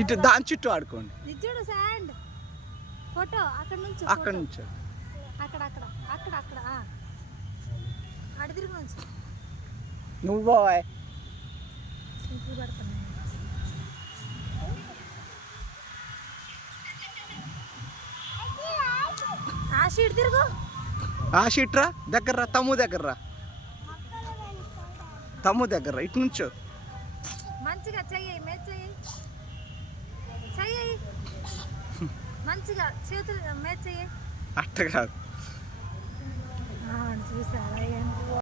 ఇటు దాని చుట్టూ ఆడుకోండి. చూడు శాండ్ ఫోటో అక్కడ నుంచి అక్కడ అక్కడ అక్కడ అక్కడ అడి తిరిగి నుంచి నువ్వు పోవాయ్. ఆ షీట్ తిరుగు. ఆ షీట్ రా దగ్గర రా, తమ్ము దగ్గర రా, తమ్ము దగ్గర రా, ఇటు నుంచో మంచిగా చెయ్యి చెయ్యి చెయ్యి మంచిగా చేతులు చెయ్యి అట్ట కాదు. చూసారా